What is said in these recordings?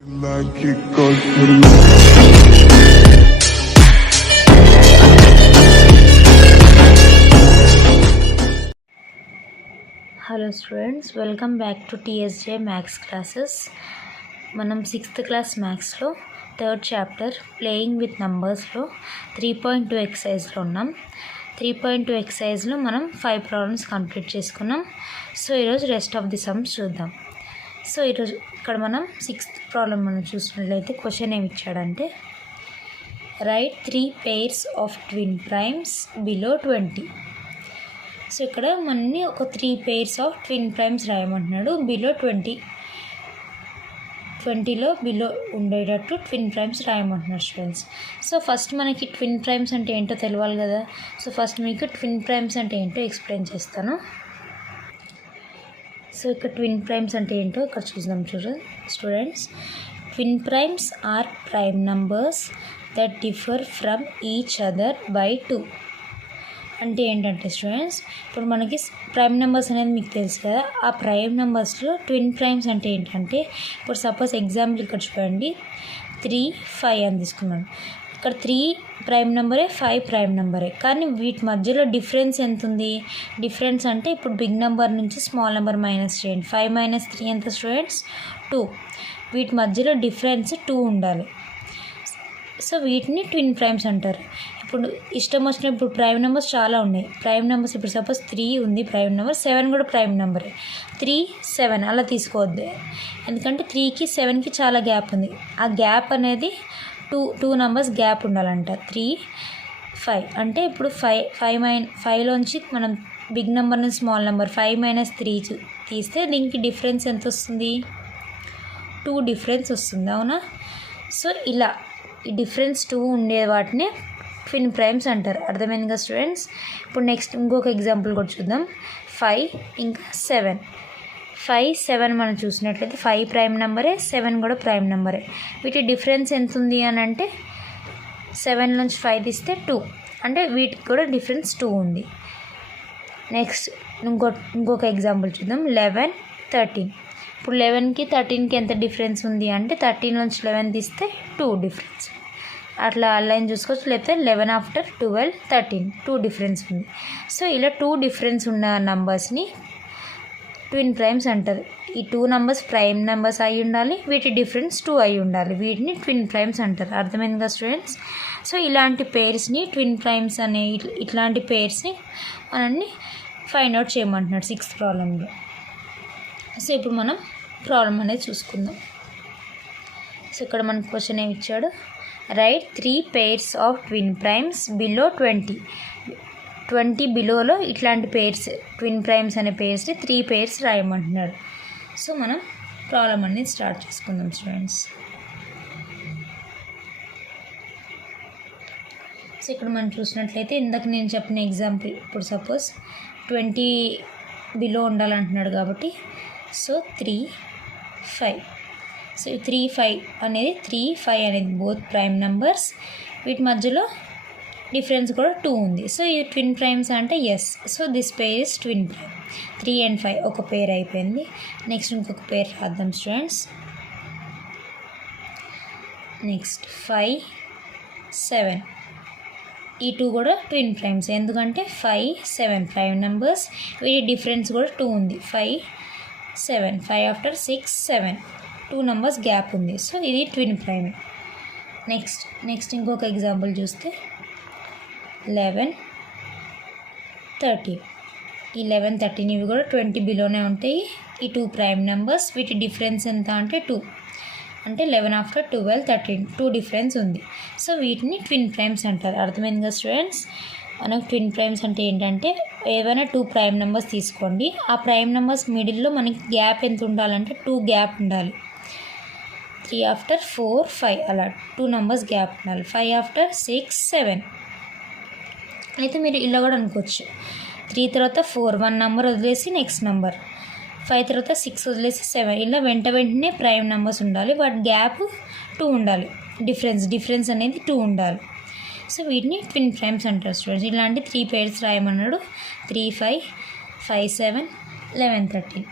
Like it goes for me. Hello students, welcome back to TSJ maths classes. మనం 6th class మ్యాథ్స్లో 3rd chapter playing with నంబర్స్లో 3.2 ఎక్సైజ్లో ఉన్నాం. 3.2 ఎక్సైజ్లో మనం 5 ప్రాబ్లమ్స్ కంప్లీట్ చేసుకున్నాం. సో ఈరోజు రెస్ట్ ఆఫ్ ది సమ్స్ చూద్దాం. సో ఈరోజు ఇక్కడ మనం 6th ప్రాబ్లం మనం చూసినట్లయితే క్వశ్చన్ ఏమి ఇచ్చాడంటే, right 3 pairs of twin primes below 20. So ఇక్కడ మనని ఒక 3 pairs ఆఫ్ ట్విన్ ప్రైమ్స్ రాయమంటున్నాడు. బిలో 20లో బిలో ఉండేటట్టు ట్విన్ ప్రైమ్స్ రాయమంటున్నాడు స్టూడెంట్స్. సో ఫస్ట్ మనకి ట్విన్ ప్రైమ్స్ అంటే ఏంటో తెలియాలి కదా. సో ఫస్ట్ మీకు ట్విన్ ప్రైమ్స్ అంటే ఏంటో ఎక్స్ప్లెయిన్ చేస్తాను. సో ఇక్కడ ట్విన్ ప్రైమ్స్ అంటే ఏంటో ఇక్కడ చూద్దాం students. Twin primes are prime numbers that differ from each other by 2. అంటే ఏంటంటే స్టూడెంట్స్, ఇప్పుడు మనకి ప్రైమ్ నెంబర్స్ అనేది మీకు తెలుసు కదా. ఆ ప్రైమ్ నెంబర్స్లో ట్విన్ ప్రైమ్స్ అంటే ఏంటంటే, ఇప్పుడు సపోజ్ ఎగ్జాంపుల్ ఇక్కడ చూడండి 3, 5 అని తీసుకున్నాను. ఇక్కడ 3 ప్రైమ్ నెంబరే, 5 ప్రైమ్ నెంబరే, కానీ వీటి మధ్యలో డిఫరెన్స్ ఎంత ఉంది? డిఫరెన్స్ అంటే ఇప్పుడు బిగ్ నెంబర్ నుంచి స్మాల్ నెంబర్ మైనస్ చేయండి. 5 - 3 ఎంత స్టూడెంట్స్? 2. వీటి మధ్యలో డిఫరెన్స్ 2 ఉండాలి. సో వీటిని ట్విన్ ప్రైమ్స్ అంటారు. ఇప్పుడు ఇష్టం వచ్చిన ఇప్పుడు ప్రైమ్ నెంబర్స్ చాలా ఉన్నాయి. ప్రైమ్ నెంబర్స్ ఇప్పుడు సపోజ్ 3 ఉంది ప్రైమ్ నెంబర్, 7 కూడా ప్రైమ్ నెంబరే. 3, 7 అలా తీసుకోవద్దు, ఎందుకంటే 3కి 7కి చాలా గ్యాప్ ఉంది. ఆ గ్యాప్ అనేది 2 నెంబర్స్ గ్యాప్ ఉండాలంట. 3, 5 అంటే ఇప్పుడు 5లోంచి మనం బిగ్ నెంబర్ నుంచి స్మాల్ నెంబర్ 5 - 3 తీస్తే దీనికి డిఫరెన్స్ ఎంత వస్తుంది? 2 డిఫరెన్స్ వస్తుంది, అవునా? సో ఇలా ఈ డిఫరెన్స్ 2 ఉండే వాటిని ట్విన్ ప్రైమ్స్ అంటారు. అర్థమైంది కదా స్టూడెంట్స్. ఇప్పుడు నెక్స్ట్ ఇంకొక ఎగ్జాంపుల్ కూడా చూద్దాం. 5 ఇంకా 7. 5, 7 మనం చూసినట్లయితే 5 ప్రైమ్ నెంబరే, 7 కూడా ప్రైమ్ నెంబరే. వీటి డిఫరెన్స్ ఎంత ఉంది అని అంటే 7 నుంచి 5 తీస్తే 2, అంటే వీటికి కూడా డిఫరెన్స్ 2 ఉంది. నెక్స్ట్ ఇంకొక ఎగ్జాంపుల్ చూద్దాం. 11, 13. ఇప్పుడు 11కి 13కి ఎంత డిఫరెన్స్ ఉంది అంటే 13 నుంచి 11 తీస్తే 2 డిఫరెన్స్. అట్లా లైన్ చూసుకోవచ్చు. లేకపోతే 11 ఆఫ్టర్ 12, 13 2 డిఫరెన్స్ ఉంది. సో ఇలా 2 డిఫరెన్స్ ఉన్న నంబర్స్ని ట్విన్ ప్రైమ్స్ అంటారు. ఈ 2 నంబర్స్ ప్రైమ్ నెంబర్స్ అయి ఉండాలి, వీటి డిఫరెన్స్ 2 అయి ఉండాలి. వీటిని ట్విన్ ప్రైమ్స్ అంటారు. అర్థమైంది కదా స్టూడెంట్స్. సో ఇలాంటి పేర్స్ని ట్విన్ ప్రైమ్స్ అనే ఇట్లాంటి పేర్స్ని మనల్ని ఫైండ్ అవుట్ చేయమంటున్నాడు 6th ప్రాబ్లంలో. సో ఇప్పుడు మనం ప్రాబ్లం అనేది చూసుకుందాం. సో ఇక్కడ మనకు క్వశ్చన్ ఏమి ఇచ్చాడు, right 3 pairs of twin primes below 20 బిలోలో ఇట్లాంటి పేర్స్ ట్విన్ ప్రైమ్స్ అనే పేర్స్ని 3 pairs రాయమంటున్నాడు. సో మనం ప్రాబ్లం అనేది స్టార్ట్ చేసుకుందాం స్టూడెంట్స్. సో ఇక్కడ మనం చూసినట్లయితే ఇందాక నేను చెప్పిన ఎగ్జాంపుల్, ఇప్పుడు సపోజ్ 20 బిలో ఉండాలంటున్నాడు కాబట్టి సో 3, 5. సో 3, 5 అనేది 3, 5 అనేది బోత్ ప్రైమ్ నెంబర్స్. వీటి మధ్యలో డిఫరెన్స్ కూడా 2 ఉంది. సో ఇది ట్విన్ ప్రైమ్స్ అంటే yes. So this pair is twin prime. 3 and 5 ఒక పేర్ అయిపోయింది. నెక్స్ట్ ఇంకొక పేర్ రాద్దాం స్టూడెంట్స్. నెక్స్ట్ 5, 7. ఈ 2 కూడా ట్విన్ ప్రైమ్స్, ఎందుకంటే 5, 7 ప్రైమ్ నెంబర్స్. వీటి డిఫరెన్స్ కూడా 2 ఉంది. 5, 7 5 ఆఫ్టర్ 6, 7 2 నెంబర్స్ గ్యాప్ ఉంది. సో ఇది ట్విన్ ప్రైమ్. నెక్స్ట్ ఇంకొక ఎగ్జాంపుల్ చూస్తే 11, 13. 11, 13 ఇవి కూడా 20 బిలోనే ఉంటాయి. ఈ 2 ప్రైమ్ నెంబర్స్. వీటి డిఫరెన్స్ ఎంత అంటే 2, అంటే 11 ఆఫ్టర్ 12, 13 2 డిఫరెన్స్ ఉంది. సో వీటిని ట్విన్ ప్రైమ్స్ అంటారు. అర్థమైంది కదా స్టూడెంట్స్. మనకు ట్విన్ ప్రైమ్స్ అంటే ఏంటంటే ఏవైనా 2 ప్రైమ్ నెంబర్స్ తీసుకోండి. ఆ ప్రైమ్ నెంబర్స్ మిడిల్లో మనకి గ్యాప్ ఎంత ఉండాలంటే 2 గ్యాప్ ఉండాలి. 3 ఆఫ్టర్ 4, 5 అలా 2 నెంబర్స్ గ్యాప్ ఉండాలి. 5 ఆఫ్టర్ 6, 7. అయితే మీరు ఇలా కూడా అనుకోవచ్చు, 3 తర్వాత 4 1 నెంబర్ వదిలేసి నెక్స్ట్ నెంబర్, 5 తర్వాత 6 వదిలేసి 7, ఇలా వెంటనే ప్రైమ్ నెంబర్స్ ఉండాలి. వాటి గ్యాప్ 2 ఉండాలి. డిఫరెన్స్ అనేది 2 ఉండాలి. సో వీటిని ట్విన్ ప్రైమ్స్ అంటారు స్టూడెంట్స్. ఇలాంటి 3 pairs రాయమన్నాడు. 3, 5, 5, 7, 11, 13.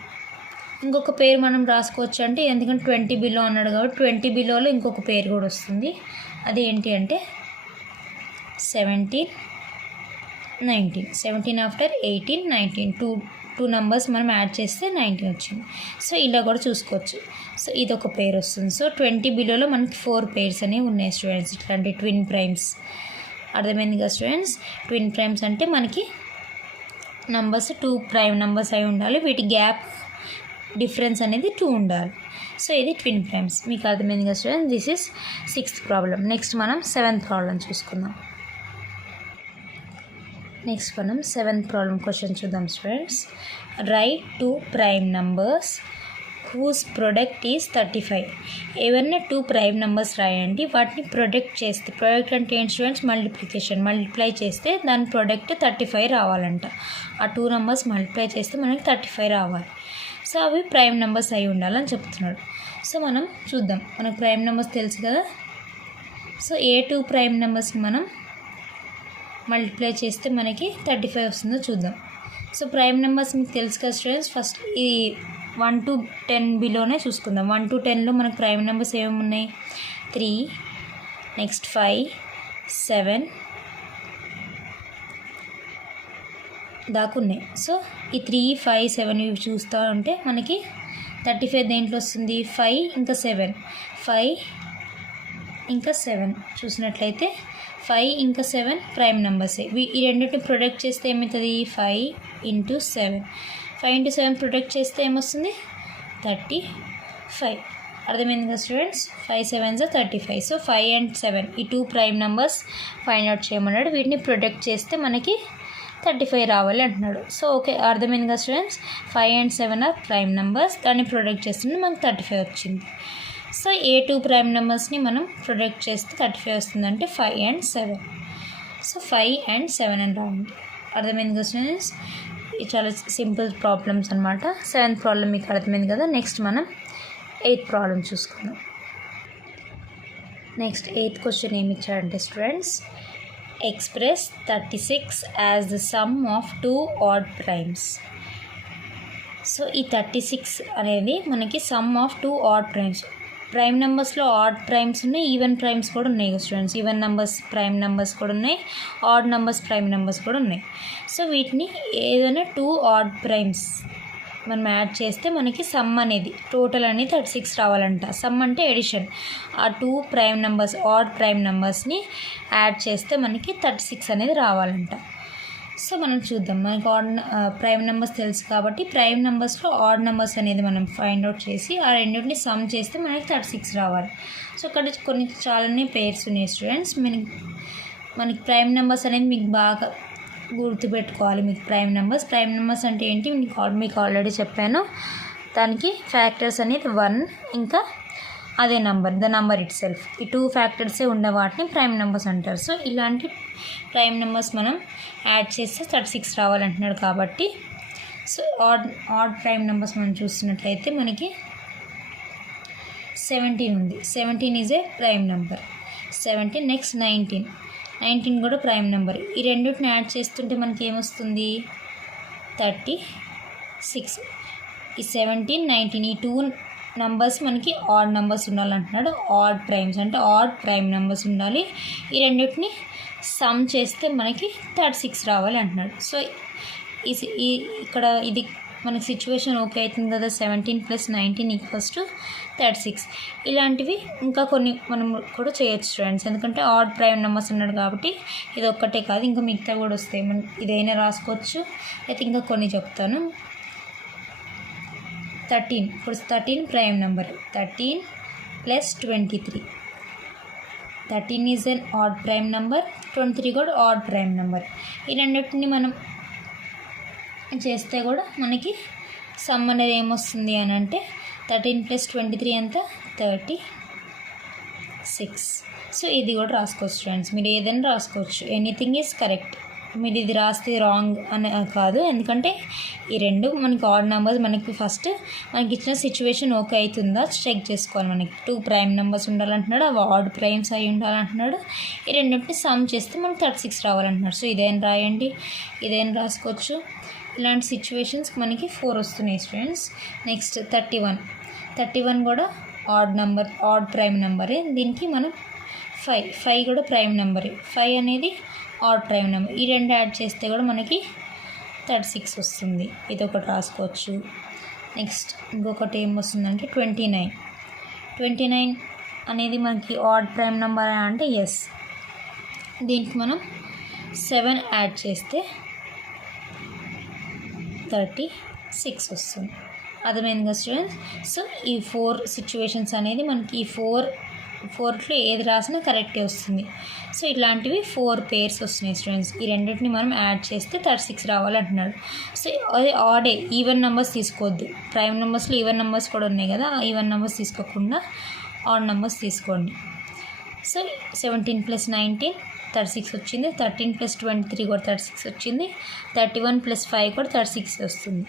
ఇంకొక పేరు మనం రాసుకోవచ్చు అంటే, ఎందుకంటే 20 బిలో అన్నాడు కాబట్టి 20 బిలోలో ఇంకొక పేరు కూడా వస్తుంది. అది ఏంటి అంటే 17, 19. 17 ఆఫ్టర్ 18, 19. టూ నెంబర్స్ మనం యాడ్ చేస్తే 19 వచ్చింది. సో ఇలా కూడా చూసుకోవచ్చు. సో ఇది ఒక పేరు వస్తుంది. సో 20 బిలోలో మనకి 4 పేర్స్ అనేవి ఉన్నాయి స్టూడెంట్స్, ఇట్లాంటి ట్విన్ ప్రైమ్స్. అర్థమైంది కదా స్టూడెంట్స్? ట్విన్ ప్రైమ్స్ అంటే మనకి నంబర్స్ 2 ప్రైమ్ నెంబర్స్ అయి ఉండాలి, వీటి గ్యాప్ డిఫరెన్స్ అనేది 2 ఉండాలి. సో ఇది ట్విన్ ప్రైమ్స్. మీకు అర్థమైంది కదా students? This is 6th problem. Next మనం 7th ప్రాబ్లం చూసుకుందాం. నెక్స్ట్ మనం 7th ప్రాబ్లం క్వశ్చన్ చూద్దాం students. Write 2 prime numbers whose product is 35. ఏవైనా 2 ప్రైమ్ నెంబర్స్ రాయండి, వాటిని ప్రొడక్ట్ చేస్తే, ప్రొడక్ట్ అంటే ఏంటి స్టూడెంట్స్? మల్టిప్లికేషన్. మల్టిప్లై చేస్తే దాని ప్రొడక్ట్ 35 రావాలంట. ఆ 2 నెంబర్స్ మల్టిప్లై చేస్తే మనకి 35 రావాలి. సో అవి ప్రైమ్ నెంబర్స్ అయి ఉండాలని చెప్తున్నాడు. సో మనం చూద్దాం. మనకు ప్రైమ్ నెంబర్స్ తెలుసు కదా. సో ఏ 2 ప్రైమ్ నెంబర్స్ని మనం మల్టిప్లై చేస్తే మనకి 35 వస్తుందో చూద్దాం. సో ప్రైమ్ నెంబర్స్ మీకు తెలుసు కదా స్టూడెంట్స్. ఫస్ట్ ఈ 1 to 10 బిలోనే చూసుకుందాం. 1 to 10లో మనకు ప్రైమ్ నెంబర్స్ ఏమేమి ఉన్నాయి? 3, నెక్స్ట్ 5, 7 దాకా ఉన్నాయి. సో ఈ 3, 5, 7 ఇవి చూస్తూ ఉంటే మనకి 35 దేంట్లో వస్తుంది? 5 ఇంకా 7. 5 ఇంకా 7 చూసినట్లయితే 5 ఇంకా 7 ప్రైమ్ నెంబర్సే. ఈ రెండింటిని ప్రొడక్ట్ చేస్తే ఏమవుతుంది? 5 into 7. 5 into 7 ప్రొడక్ట్ చేస్తే ఏమొస్తుంది? 35. అర్థమైంది కదా స్టూడెంట్స్? 5 7s 35. సో 5 and 7 ఈ 2 ప్రైమ్ నెంబర్స్ ఫైండ్ అవుట్ చేయమన్నాడు. వీటిని ప్రొడక్ట్ చేస్తే మనకి 35 రావాలి అంటున్నాడు. సో ఓకే, అర్థమైంది కదా students? 5 and 7 are prime numbers. దాన్ని ప్రొడక్ట్ చేస్తుంటే మనకి 35 వచ్చింది. సో ఏ 2 ప్రైమ్ నెంబర్స్ని మనం ప్రొడక్ట్ చేస్తే 35 వస్తుందంటే 5 and 7. సో 5 and 7 అని రాయండి. అర్థమైంది కదా స్టూడెంట్స్? ఇది చాలా సింపుల్ ప్రాబ్లమ్స్ అనమాట. 7th ప్రాబ్లం మీకు అర్థమైంది కదా. నెక్స్ట్ మనం 8th ప్రాబ్లం చూసుకుందాం. నెక్స్ట్ 8th క్వశ్చన్ ఏమి ఇచ్చాడంటే students, express 36 as the sum of 2 odd primes. So ఈ 36 అనేది మనకి sum of 2 odd primes. Prime నెంబర్స్లో ఆడ్ ప్రైమ్స్ ఉన్నాయి, ఈవెన్ ప్రైమ్స్ కూడా ఉన్నాయి students. Even numbers prime numbers కూడా ఉన్నాయి, ఆడ్ నెంబర్స్ ప్రైమ్ నెంబర్స్ కూడా ఉన్నాయి. సో వీటిని ఏదైనా 2 ఆడ్ ప్రైమ్స్ మనం యాడ్ చేస్తే మనకి సమ్ అనేది టోటల్ అనేది 36 రావాలంట. సమ్ అంటే ఎడిషన్. ఆ 2 ప్రైమ్ నెంబర్స్ ఆడ్ ప్రైమ్ నెంబర్స్ని యాడ్ చేస్తే మనకి 36 అనేది రావాలంట. సో మనం చూద్దాం. మనకి ఆడ్ ప్రైమ్ నెంబర్స్ తెలుసు కాబట్టి ప్రైమ్ నెంబర్స్లో ఆడ్ నెంబర్స్ అనేది మనం ఫైండ్ అవుట్ చేసి ఆ రెండింటిని సమ్ చేస్తే మనకి 36 రావాలి. సో ఇక్కడ కొన్ని చాలానే పేర్స్ ఉన్నాయి స్టూడెంట్స్. మనకి ప్రైమ్ నెంబర్స్ అనేది మీకు బాగా గుర్తుపెట్టుకోవాలి. మీకు ప్రైమ్ నెంబర్స్ అంటే ఏంటి మీకు ఆల్రెడీ చెప్పాను. దానికి ఫ్యాక్టర్స్ అనేది 1 ఇంకా అదే number, the number it self. ఈ 2 ఫ్యాక్టర్సే ఉన్న వాటిని ప్రైమ్ నెంబర్స్ అంటారు. సో ఇలాంటి ప్రైమ్ నెంబర్స్ మనం యాడ్ చేస్తే 36 రావాలంటున్నాడు కాబట్టి సో ఆడ్ ప్రైమ్ నెంబర్స్ మనం చూస్తున్నట్లయితే మనకి 17 ఉంది. 17 is a prime number. 17 next 19 కూడా ప్రైమ్ నెంబర్. ఈ రెండింటిని యాడ్ చేస్తుంటే మనకి ఏమొస్తుంది? 36. ఈ 17, 19 ఈ 2 నంబర్స్ మనకి ఆడ్ నెంబర్స్ ఉండాలంటున్నాడు. ఆడ్ ప్రైమ్స్ అంటే ఆడ్ ప్రైమ్ నెంబర్స్ ఉండాలి. ఈ రెండింటిని సమ్ చేస్తే మనకి 36 రావాలి అంటున్నాడు. సో ఇక్కడ ఇది మనకి సిచ్యువేషన్ ఓకే అవుతుంది కదా. 17 + 19 = 36. ఇలాంటివి ఇంకా కొన్ని మనం కూడా చేయొచ్చు స్టూడెంట్స్. ఎందుకంటే ఆడ్ ప్రైమ్ నెంబర్స్ ఉన్నాడు కాబట్టి ఇది ఒక్కటే కాదు, ఇంకా మిగతా కూడా వస్తాయి. మనం ఇదైనా రాసుకోవచ్చు, అయితే ఇంకా కొన్ని చెప్తాను. 13. ఇప్పుడు 13 prime number. 13 + 23. 13 is an odd prime number, 23 కూడా ఆడ్ ప్రైమ్ నెంబర్. ఈ రెండింటిని మనం చేస్తే కూడా మనకి సమ్ అనేది ఏమొస్తుంది అని అంటే 13 + 23 ఎంత? 36. సో ఇది కూడా రాసుకోవచ్చు స్టూడెంట్స్. మీరు ఏదైనా రాసుకోవచ్చు, ఎనీథింగ్ ఈజ్ కరెక్ట్. మీరు ఇది రాస్తే రాంగ్ అని కాదు, ఎందుకంటే ఈ రెండు మనకి ఆడ్ నెంబర్స్. మనకి ఫస్ట్ మనకి ఇచ్చిన సిచ్యువేషన్ ఓకే అవుతుందా చెక్ చేసుకోవాలి. మనకి 2 ప్రైమ్ నెంబర్స్ ఉండాలంటున్నాడు, అవి ఆడ్ ప్రైమ్స్ అయి ఉండాలంటున్నాడు. ఈ రెండింటిని సమ్ చేస్తే మనకి 36 రావాలంటున్నాడు. సో ఇదేం రాయండి, ఇదేం రాసుకోవచ్చు, ఇలాంటి సిచ్యువేషన్స్ మనకి 4 వస్తున్నాయి స్టూడెంట్స్. నెక్స్ట్ 31 కూడా ఆడ్ ప్రైమ్ నెంబరే. దీనికి మనం 5 కూడా ప్రైమ్ నెంబరే. 5 అనేది ఆడ్ ప్రైమ్ నెంబర్. ఈ రెండు యాడ్ చేస్తే కూడా మనకి 36 వస్తుంది. ఇది ఒకటి రాసుకోవచ్చు. నెక్స్ట్ ఇంకొకటి ఏం వస్తుందంటే 29 అనేది మనకి ఆడ్ ప్రైమ్ నెంబర్ అంటే ఎస్. దీనికి మనం 7 యాడ్ చేస్తే 36 వస్తుంది. అర్థమైంది కదా స్టూడెంట్స్. సో ఈ 4 సిచ్యువేషన్స్ అనేది మనకి ఈ 4లో ఏది రాసినా కరెక్టే వస్తుంది. సో ఇట్లాంటివి 4 పేర్స్ వస్తున్నాయి స్టూడెంట్స్. ఈ రెండింటిని మనం యాడ్ చేస్తే 36 రావాలంటున్నాడు. సో అది ఆడే, ఈవెన్ నెంబర్స్ తీసుకోవద్దు. ప్రైమ్ నెంబర్స్లో ఈవెన్ నెంబర్స్ కూడా ఉన్నాయి కదా, ఈవెన్ నెంబర్స్ తీసుకోకుండా ఆడ్ నెంబర్స్ తీసుకోండి. సో 17 + 19 36 వచ్చింది. 13 + 23 కూడా 36 వచ్చింది. 31 + 5 కూడా 36 వస్తుంది.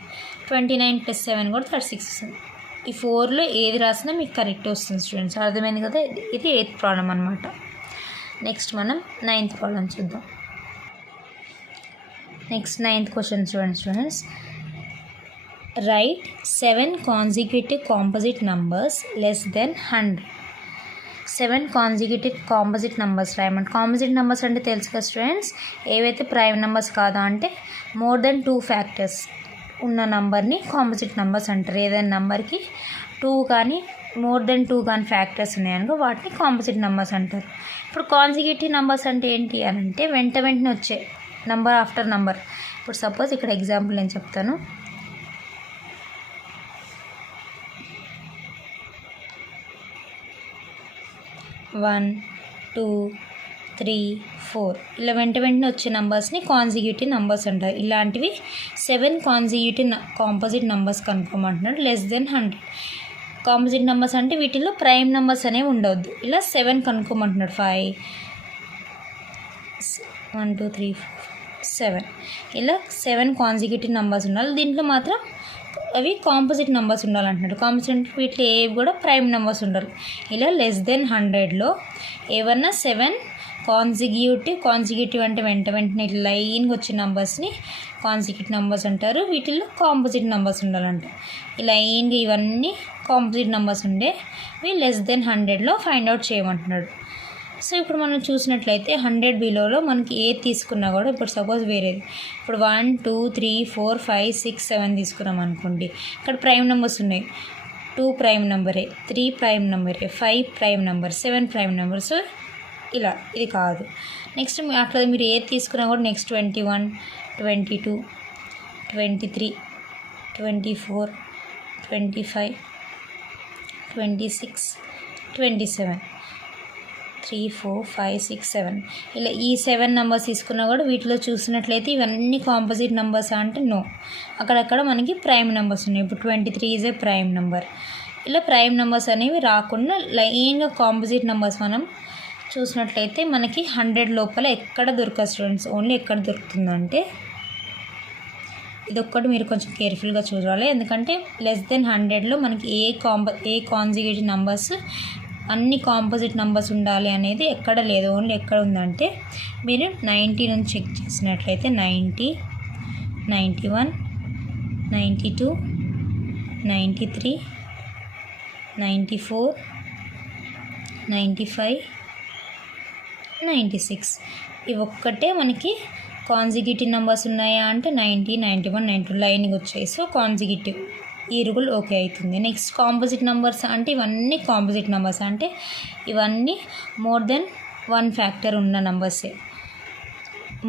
29 + 7 కూడా 36 వస్తుంది. ఈ 4లో ఏది రాసినా మీకు కరెక్ట్ వస్తుంది స్టూడెంట్స్. అర్థమైంది కదా. ఇది 8th ప్రాబ్లం అనమాట. నెక్స్ట్ మనం 9th ప్రాబ్లం చూద్దాం. నెక్స్ట్ 9th క్వశ్చన్ చూడండి students. Right 7 consecutive composite numbers less than 100. 7 consecutive composite numbers రాయమంటే, కాంపోజిట్ నెంబర్స్ అంటే తెలుసు కదా స్టూడెంట్స్, ఏవైతే ప్రైమ్ నెంబర్స్ కాదా అంటే మోర్ దెన్ 2 ఫ్యాక్టర్స్ ఉన్న నెంబర్ని కాంపోజిట్ నెంబర్స్ అంటారు. ఏదైనా నెంబర్కి 2 కానీ మోర్ దెన్ 2 కానీ ఫ్యాక్టర్స్ ఉన్నాయనుకో వాటిని కాంపోజిట్ నెంబర్స్ అంటారు. ఇప్పుడు కాన్సిక్యూటివ్ నెంబర్స్ అంటే ఏంటి అని అంటే వెంటనే వచ్చే నెంబర్ ఆఫ్టర్ నెంబర్. ఇప్పుడు సపోజ్ ఇక్కడ ఎగ్జాంపుల్ నేను చెప్తాను. 1 2 3 4 ఇలా వెంటనే వచ్చే నెంబర్స్ని కాన్సిక్యూటివ్ నెంబర్స్ అంటారు. ఇలాంటివి 7 కాన్సిక్యూటివ్ కాంపోజిట్ నెంబర్స్ కనుక్కోమంటున్నాడు లెస్ దెన్ 100. కాంపోజిట్ నెంబర్స్ అంటే వీటిలో ప్రైమ్ నెంబర్స్ అనేవి ఉండవద్దు. ఇలా 7 కనుక్కోమంటున్నాడు. 5 1 2 3 4 7 ఇలా 7 కాన్సిక్యూటివ్ నెంబర్స్ ఉండాలి. దీంట్లో మాత్రం అవి కాంపోజిట్ నెంబర్స్ ఉండాలంటున్నాడు. కాంపోజిట్ వీటిలో ఏవి కూడా ప్రైమ్ నెంబర్స్ ఉండాలి. ఇలా లెస్ దెన్ 100లో ఏమన్నా 7 కాన్సిక్యూటివ్ అంటే వెంటనే లైన్గా వచ్చే నెంబర్స్ని కాన్సిక్యూటివ్ నెంబర్స్ అంటారు. వీటిల్లో కాంపోజిట్ నెంబర్స్ ఉండాలంట. ఈ లైన్గా ఇవన్నీ కాంపోజిట్ నెంబర్స్ ఉండేవి లెస్ దెన్ 100లో ఫైండ్ అవుట్ చేయమంటున్నాడు. సో ఇప్పుడు మనం చూసినట్లయితే 100 బిలోలో మనకి ఏది తీసుకున్నా కూడా, ఇప్పుడు సపోజ్ వేరేది, ఇప్పుడు 1 2 3 4 5 6 7 తీసుకున్నాం అనుకోండి. ఇక్కడ ప్రైమ్ నెంబర్స్ ఉన్నాయి. 2 ప్రైమ్ నెంబరే, 3 ప్రైమ్ నెంబరే, 5 prime number, 7 prime number. So ఇలా ఇది కాదు. నెక్స్ట్ అట్లా మీరు ఏది తీసుకున్నా కూడా నెక్స్ట్ 21 22 23 24 25 26 27 3 4 5 6 7 ఇలా ఈ 7 నెంబర్స్ తీసుకున్నా కూడా వీటిలో చూసినట్లయితే ఇవన్నీ కాంపోజిట్ నెంబర్స్ అంటే నో. అక్కడక్కడ మనకి ప్రైమ్ నెంబర్స్ ఉన్నాయి. ఇప్పుడు 23 ఈజ్ ఏ ప్రైమ్ నెంబర్. ఇలా ప్రైమ్ నెంబర్స్ అనేవి రాకుండా లైన్గా కాంపోజిట్ నెంబర్స్ మనం చూసినట్లయితే మనకి 100 లోపల ఎక్కడ దొరకదు స్టూడెంట్స్. ఓన్లీ ఎక్కడ దొరుకుతుందంటే ఇదొక్కటి మీరు కొంచెం కేర్ఫుల్గా చూడాలి. ఎందుకంటే లెస్ దెన్ 100లో మనకి ఏ కాన్సిక్యూటివ్ నెంబర్స్ అన్ని కాంపోజిట్ నెంబర్స్ ఉండాలి అనేది ఎక్కడ లేదు. ఓన్లీ ఎక్కడ ఉందంటే మీరు 90 నుంచి చెక్ చేసినట్లయితే 90 91 92 93 94 95 96 ఇవి ఒక్కటే మనకి కాన్సిక్యూటివ్ నెంబర్స్ ఉన్నాయా అంటే 90 91 92 లైన్గా వచ్చాయి. సో కాన్సిక్యూటివ్ ఈ రూల్ ఓకే అవుతుంది. నెక్స్ట్ కాంపోజిట్ నెంబర్స్ అంటే ఇవన్నీ కాంపోజిట్ నెంబర్స్ అంటే ఇవన్నీ మోర్ దెన్ 1 ఫ్యాక్టర్ ఉన్న నెంబర్సే.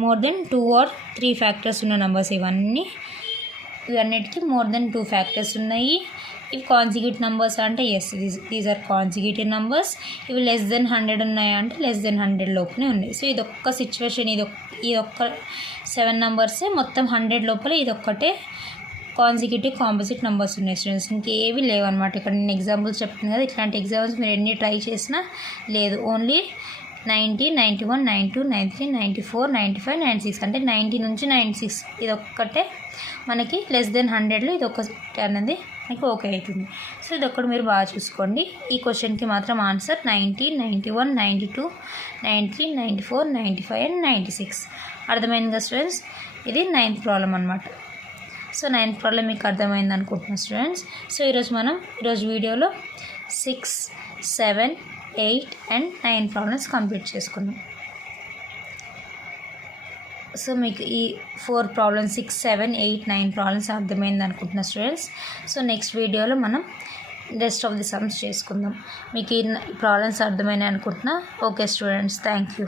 మోర్ దెన్ 2 or 3 ఫ్యాక్టర్స్ ఉన్న నెంబర్స్ ఇవన్నిటికీ మోర్ దెన్ 2 ఫ్యాక్టర్స్ ఉన్నాయి. ఇవి కాన్సిక్యూటివ్ నెంబర్స్ అంటే yes these are consecutive numbers. ఇవి లెస్ దెన్ 100 ఉన్నాయా అంటే లెస్ దెన్ 100 లోపలే ఉన్నాయి. సో ఇదొక్క సిచ్యువేషన్, ఇదొక్క 7 నెంబర్సే మొత్తం 100 లోపల ఇదొక్కటే కాన్సిక్యూటివ్ కాంపోజిట్ నెంబర్స్ ఉన్నాయి స్టూడెంట్స్. ఇంకేవి లేవన్నమాట. ఇక్కడ నేను ఎగ్జాంపుల్స్ చెప్తున్నాను కదా, ఇట్లాంటి ఎగ్జాంపుల్స్ మీరు ఎన్ని ట్రై చేసినా లేదు. ఓన్లీ 90 91 92 93 94 95 96 అంటే 90 నుంచి 96 ఇదొక్కటే మనకి లెస్ దెన్ 100లో ఇదొక్కటి అనేది మనకి ఓకే అవుతుంది. సో ఇదొక్కటి మీరు బాగా చూసుకోండి. ఈ క్వశ్చన్కి మాత్రం ఆన్సర్ 90 91 92 93 94 95 అండ్ 96. అర్థమైంది కదా స్టూడెంట్స్. ఇది 9th ప్రాబ్లం అనమాట. సో 9th ప్రాబ్లం మీకు అర్థమైంది అనుకుంటున్నాను స్టూడెంట్స్. సో ఈరోజు వీడియోలో 6, 7, 8 అండ్ 9 ప్రాబ్లమ్స్ కంప్లీట్ చేసుకున్నాం. సో మీకు ఈ 4 ప్రాబ్లమ్స్ 6, 7, 8, 9 ప్రాబ్లమ్స్ అర్థమైంది అనుకుంటున్నా స్టూడెంట్స్. సో నెక్స్ట్ వీడియోలో మనం రెస్ట్ ఆఫ్ ది సమ్స్ చేసుకుందాం. మీకు ఈ ప్రాబ్లమ్స్ అర్థమైనాయి అనుకుంటున్నా. Okay students, thank you.